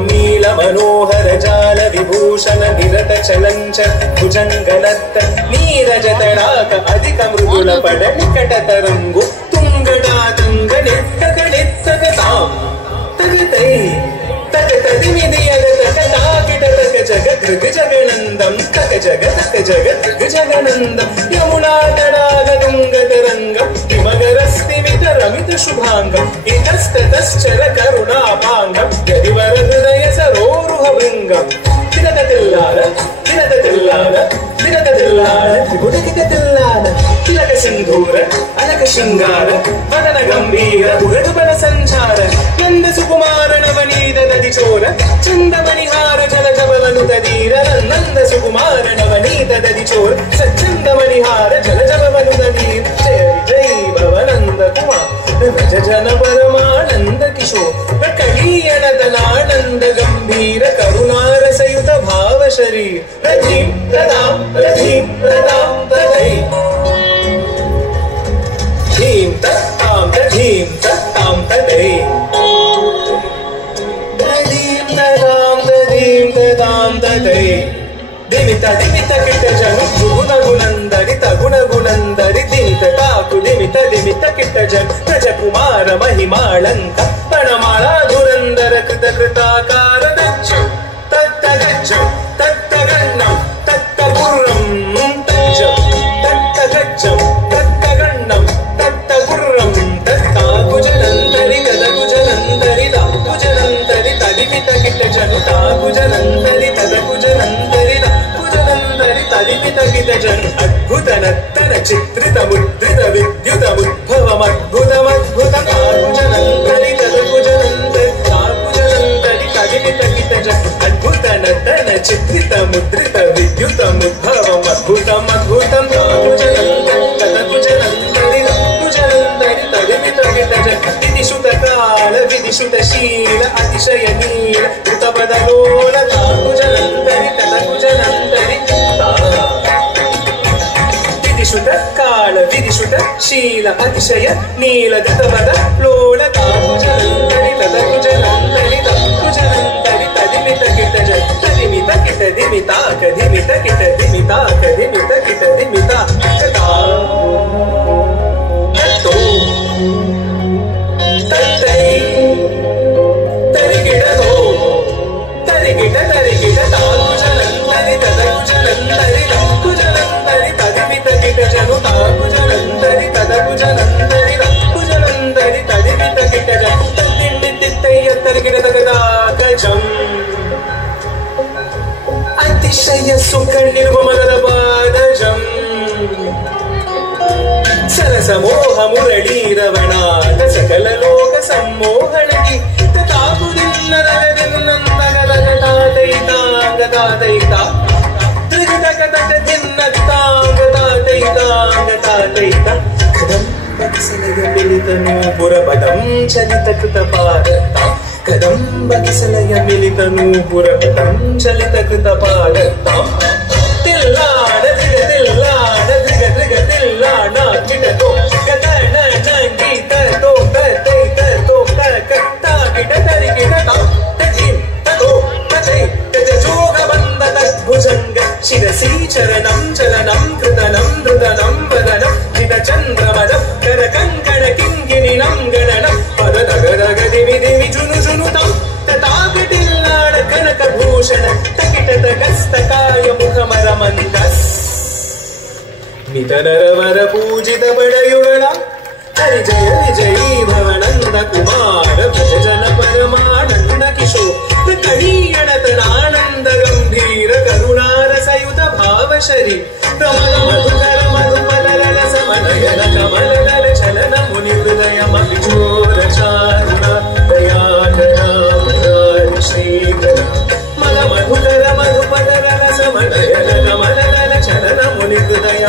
नील मनोहर जाल विभूषण निरत चलंच भुजंगनत्त नीरज तडाक अधिक मृदुल पड निकट तरंगु तुंगडा तुंग नित्तक नित्तक ताम तगतै तग तदिमिदियग तक ताकिट तक जग दृग जगनंदम तक जग दृग जगनंदम यमुना तडाग तुंग तरंगम हिमगरस्तिमित रमित शुभांगम इतस्ततश्चर करुणापांगम यदिवर हृदय सरोरुह भृंगम दिनद तिल्लान त्रिगुणकित तिल्लान तिलक सिंधूर अलक शिंगार वदन गंभीर उरडुबल संचार नंद सुकुमार नवनीत दधि चोर चंद मणिहार जल जबवनु तदीर नंद सुकुमार नवनीत दधि चोर सच्चंद मणिहार जल जबवनु तदीर जय विजय भवनंद कुमार भज जन परमानंद किशोर कलीयनदनानंद गंभीर करुणारसयुत भाव शरीर रधीम रदाम तदै धीम तत्ताम तदै धीम तदै दिमित किट जनु गुणगुणंदरि दिमित ताकु दिमित किट जन प्रजकुमार महिमालंक पणमाला धुरंदर कृत कृताकार दच्च तत्तगच्छ तत्तगण्णं तत्तगुर्रं तत्तगच्छ तत्तगण्णं तत्तगुर्रं तत्ताकुजनंदरि तदकुजनंदरि ताकुजनंदरि तदिमित किट जनु ताकुजनंदरि तदकुजनंदरि ताकुजनंदरि तदिमित किट जनु अद्भुत नर्तन चित्रित मुद्रित विद्युत उद्भवम अद्भुतमद्भुत ताकुजनंदरि तदकुजनंदरि ताकुजनंदरि तदिमित किट जनु अद्भुत नर्तन चित्रित मुद्रित विद्युत उद्भवम अद्भुतम अद्भुतम ताकुजनंदरि तदकुजनंदरि ताकुजनंदरि तदिमित किट जनु विधिशुत काल विधिशुत शील अतिशय नील कृतपद लोल ताकुजनंदरि तदकुजनंदरि विधिशुत काल विधिशुत शील अतिशय नील कृतपद लोल ताकुजनंदरि तदकुजनंदरि ताकुजनंदरि तदिमित किट जनु तदिमित किट दिमिताक दिमित किट दिमिताक दिमित किट दिमिताक अतिशय सुख निर्मल पादजं सरसमोह मुरली रवणाथ सकल लोक सम्मोहनगी तथापुरिन्नरदिन्नन्दगदगतातैता त्रिगदगददिन्नत्ताङ्गतातैता कदम्बकिसलय मिलितनूपुरपदं चलितकृतपादता कदम्बकिसलय मिलितनूपुरपदं चलितकृतपादता तिल्लाड धृग तिल्लाड किटतो गतन नंगीत तो तैतो कत्ता किट तरिकिट तजिं ततो तजै तजोग बंद तद्भुजंग शिरसी चरणं चलनं कृतनं मृदनं वदनं चित चंद्रमदं कर कंकण किंकिणिनं गणनं पद दगदग दिवि दिवि जुनु जुनुतं तथाकिटिल्लाड कनक भूषण तकिट तकस्तकाय मुखमरमन्दस् नितनरवर पूजित बडयुगला हरि जय विजयी भवनंद कुमार भज जन परमानंद किशोर कणीयणतनानंद गंभीर करुणारसयुत भाव शरीर प्रमद मधुकर मधुमलल समनयन कमलदल चलन मुनि हृदय मविचोर चारुणा दयाकरा मुरारि श्रीकरा मद मधुकर मधुपदल समनयन कमलदल चलन मुनि हृदय